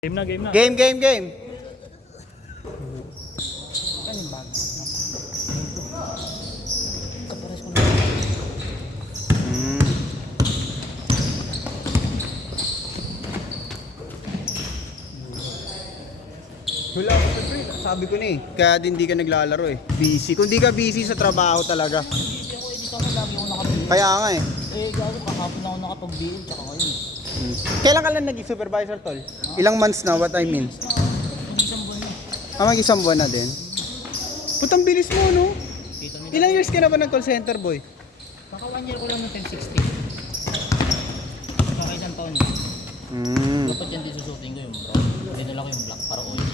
Game na, game na. Game. Wala ako sa pre. Sabi ko na eh. Kaya din di ka naglalaro eh. Busy. Kung di ka busy sa trabaho talaga. Busy ako, edit ako, lagi ako nakapag-BL. Kaya nga eh. Gago, kahapon ako nakapag-BL, tsaka ngayon. Kailan ka lang naging supervisor, tol? Ilang months na, what I mean? Isang buwan na. Mag-isang buwan na din. Putang bilis mo, no? Kita nila. Ilang years ka na ba ng call center, boy? Kaka 1 year ko lang ng 1060. Kaka isang taon. Dapat yan din susutin ko yung bro. Dinala ko yung black para OG.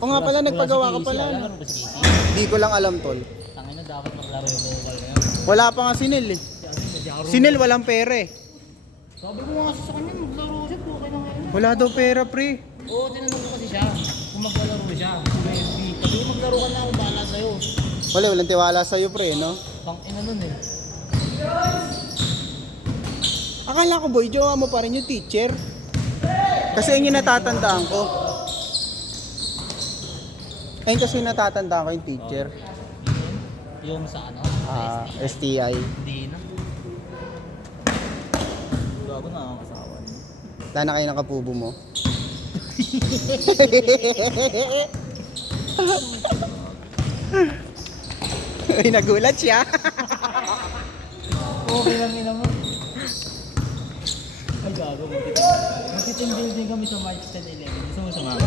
O nga pala, nagpagawa ka pala. Alam mo ba si Casey? Di ko lang alam, tol. Tangin na dapat maglaro yung mobile ngayon. Wala pa nga si Nel eh. Si Nel walang pera eh. Sabi ko nga sa kanya, maglaro siya, okay na ngayon. Wala daw pera, pre. Oo, tinanong ko kasi siya. Kung maglalaro siya, sabi ko, maglaro ka na ako, bahala sa'yo. Walang tiwala sa'yo, pre, no? Pang ina nun eh. Akala ko, boy, jowa mo pa rin yung teacher. Kasi yun yung natatandaan ko. Ayun kasi yung natatandaan ko yung teacher. Yung sa ano? STI. Hindi na. Gago na ang asawa niya. Tana kayo ng kapubo mo. Ay, nagulat siya. Okay lang yun naman. Ay gago, magti-team building kami sa March 10-11. Gusto mo sumama?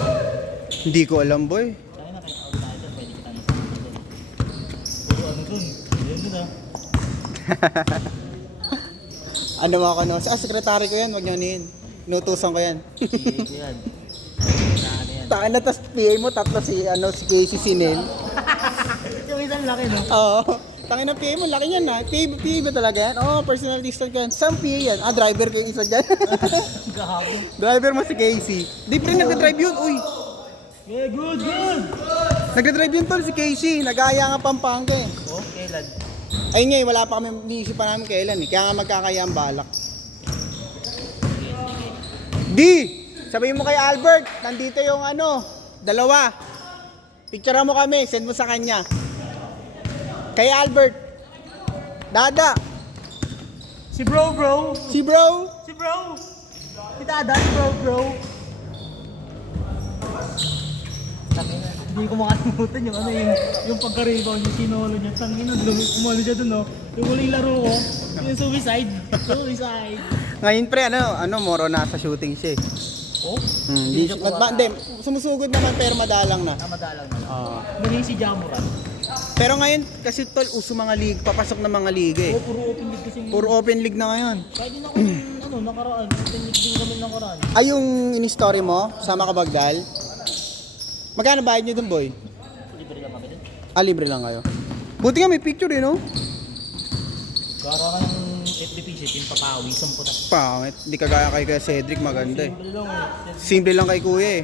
Hindi ko alam, boy. Saka na kahit outsider, pwede kita na sumama doon. Puro ano dun? Ayun dun ah. Ano mo ako, no? Sekretary ko yan, wag niyo anihin. Inutusan ko yan. Sige ko yan. Ano yan? Taan na, tas PA mo, tatlo si Casey, si Nel. Yung isang laki no? Oo. Tangin ng PA mo, laki niyan na. PA ba talaga yan? Oo, personal assistant ko yan. Saan PA yan? Driver ko yung isa dyan. Gago. Driver mo si Casey. Di pre, nagdadrive yun. Uy, Yeah, good! nagdadrive yun tol si Casey. Nag-aaya nga Pampanga eh. Oh, kailan? Ayun nga, wala pa kami niisipan namin kailan eh. Kaya nga magkakaya ang balak. Di! Sabihin mo kay Albert, nandito yung dalawa. Picture mo kami, send mo sa kanya. Kay Albert. Dada. Si bro! Si bro. Si bro! Si Dada, si bro! Hindi ko makalimutan yung yung pagka-rebound yung sinolo niya. Tangina, umano siya dun, no? Yung huling laro ko, yung suicide. Ngayon pre, moro na sa shooting siya eh. Oh? Hindi, sumusugod naman pero madalang na. Madalang na. Muling si Jamuran. Pero ngayon, kasi tol, uso mga league, papasok na mga liga eh. Oh, puro open league kasi. Puro open league na ngayon. Kahit din ako, nakaraan. Open league din kami nakaraan. Ay, yung in-story mo, sama ka Bagdal? Magkano bayad nyo dun, boy? Libre lang kami din. Libre lang kayo. Buti nga may picture eh, no? Gara ka ng FDP shit, yung papawisan po na. Pangit, hindi kagaya kay Kuya Cedric, maganda eh. Simple lang eh. Simple lang kay Kuya eh.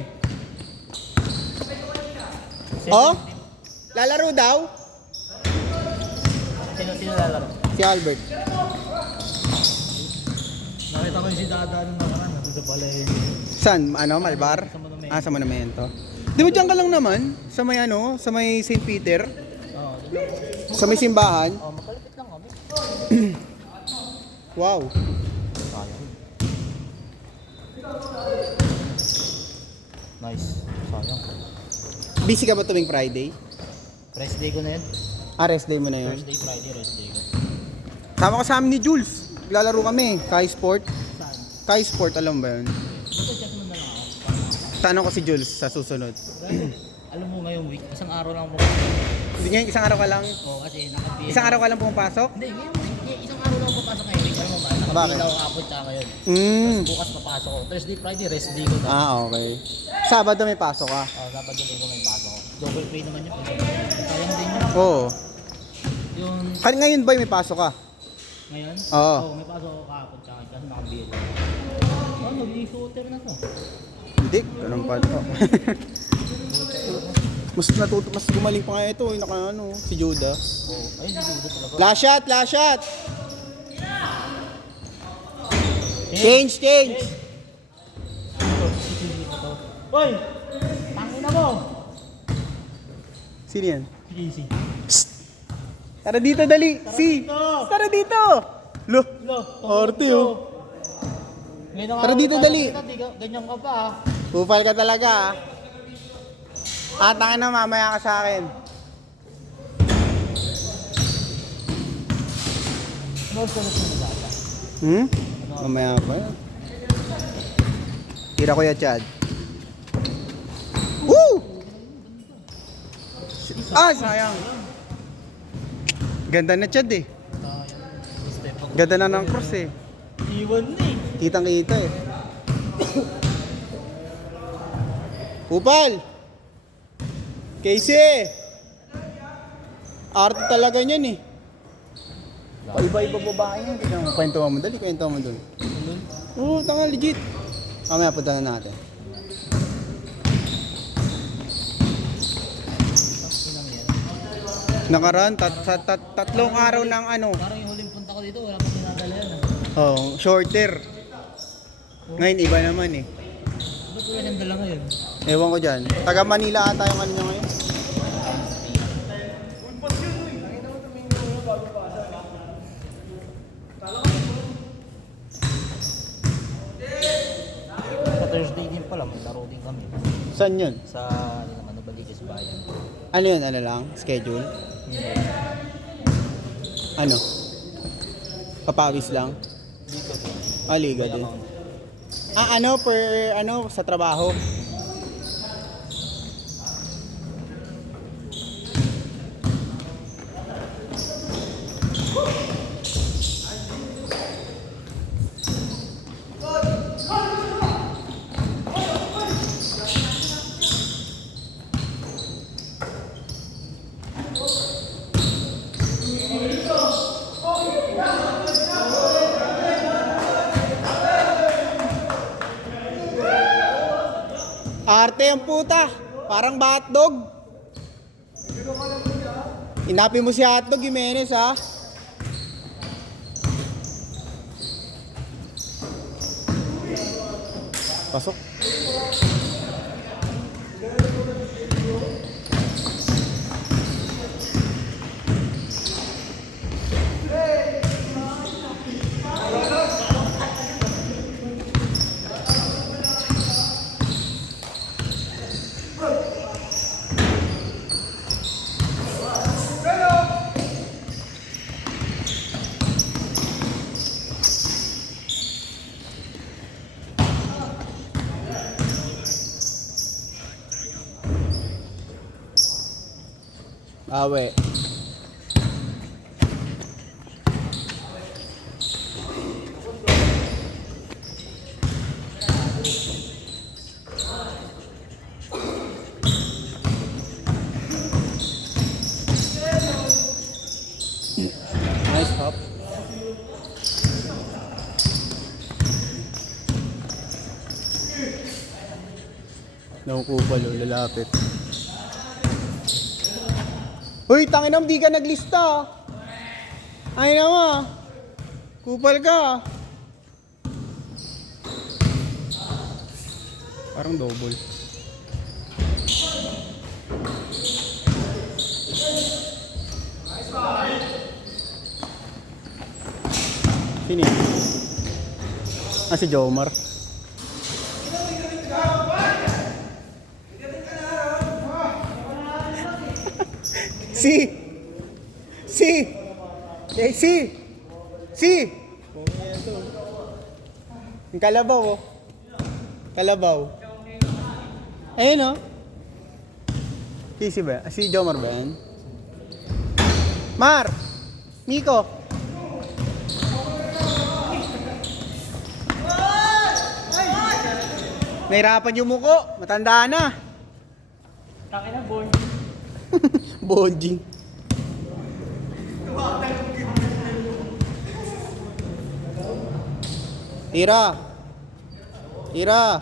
Oh? Lalaro daw? Sino lalaro? Si Albert. Nakita ko yung si Dada nung nakaraan. Nandun sa balay. Saan? Malbar? Sa Monumento. Sa Monumento. Di ba dyan ka lang naman? Sa may sa may St. Peter? Oo, Sa may simbahan? makalapit lang kami. Wow. Sayang. Nice. Sayang. Busy ka ba tuwing Friday? Rest day ko na yun. Rest day mo na yun. Thursday, Friday, rest day ko. Sama ka sa amin ni Jules. Lalaro kami. Kai Sport. Saan? Kai Sport, alam ba yun? Basta chat mo na lang ako. Tanong ko si Jules sa susunod. Alam mo ngayong week, isang araw lang ako. Hindi ngayon, isang araw ka lang. Oo, kasi naka-PL. Isang araw ka lang pumapasok? Hindi, ngayong week, isang araw lang ako papasok ngayong week. Alam mo ba? Naka-PL Bakit? ako kapon tsaka ngayon. Tapos bukas papasok ko. Thursday, Friday, rest day ko na. Okay. Sabado may pasok ka. Dapat yung ko may pasok ko. Double pay naman yun. Sayang din yun. Oo. Yung Ngayon ba may pasok ka? ngayon? Oo. May pasok ako kahapon tsaka kasi naka-PL. Magiging shooter na to. Hindi, ganun pa ito. mas gumaling pa nga ito, si Judah. Oh, ayun, hindi ko talaga. Last shot! Change! Hoy! Tangina mo! Sino yan? Easy. Tara dito, dali. Si. dito. Tara dito. Lo. Lo, Arte, oh. Ngayon Tara dito, dali. Ganyan ka pa ah. Kupal ka talaga, tangin na, mamaya ka sa akin. Mamaya pa yan. Tira ko ya, Chad. Woo! Sayang. Ganda na, Chad eh. Ganda na ng cross eh. Iwan na eh. Kitang kita eh. Kupal! Casey! Arte talaga niyan eh. Paiba-iba babae yan. Kwento mo dali, kwento mo dun. Oo, tanga legit. Mamaya punta na natin. Nakaraan, tatlong araw ng ano. Parang yung huling punta ko dito, wala pa pinadala yan ah. Oh, shorter. Ngayon iba naman eh. Ba't wala siyang dala ngayon? Ewan ko dyan. Taga Manila ata yung ano niya ngayon. Sa Thursday din pala, may laro din kami. Saan yun? Sa, ano, Baliches Bayan. Ano yun? Ano lang? Schedule? Ano? Papawis lang? Dito din. Liga din. Ano per ano sa trabaho? Arte ang puta. Parang ba hotdog? Inapi mo si hotdog, Jimenez ha? Pasok. Awe. Nice hop. Nakukupal o lalapit. Uy, tanginam, di ka naglista. Ay naman. Kupal ka. Parang double. Sino yun? Si Jomar. Si! Yung kalabaw oh. Kalabaw. Ayun oh. Si ba? Si Jomar ba yan? Mar! Miko! Nahirapan yung muko. Matanda na. Taki na, boy. Bonjing. Tira. Tira.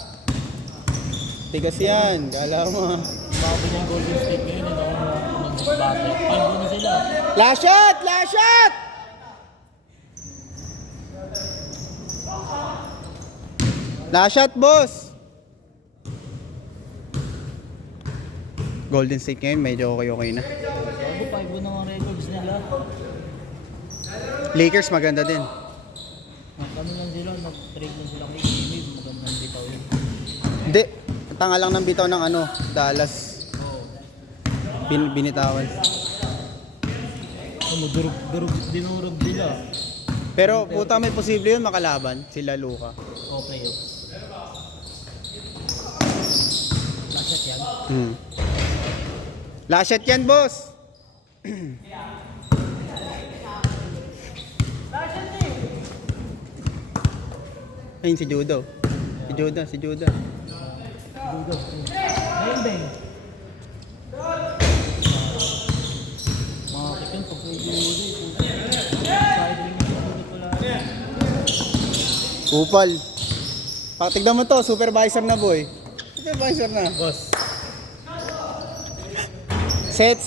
Tigas yan. Kala mo. Sabi ng Golden State ngayon, mag-battle. 5 na sila. Last shot! Last shot! Last shot, boss. Golden State ngayon, medyo okay na. Bago 5 na ang records nila. Lakers maganda din. Ano lang sila, nag-trade lang sila kay Jimmy. Magandang bitaw yun. Hindi, tanga lang ng bitaw ng ano, Dallas. Oo. Binitawan. Dinurog nila. Pero puta may posible yun makalaban, sila Luka. O, playoff. Last shot yan. Last shot yan, boss! Ayun si Judo. Si Judo. Dudo. Ayun, Ben. Makakit yun pag may Dudo. Kahit rin yung Dudo pala. Upal. Patignan mo to, supervisor na boy. Supervisor na. Boss. Set.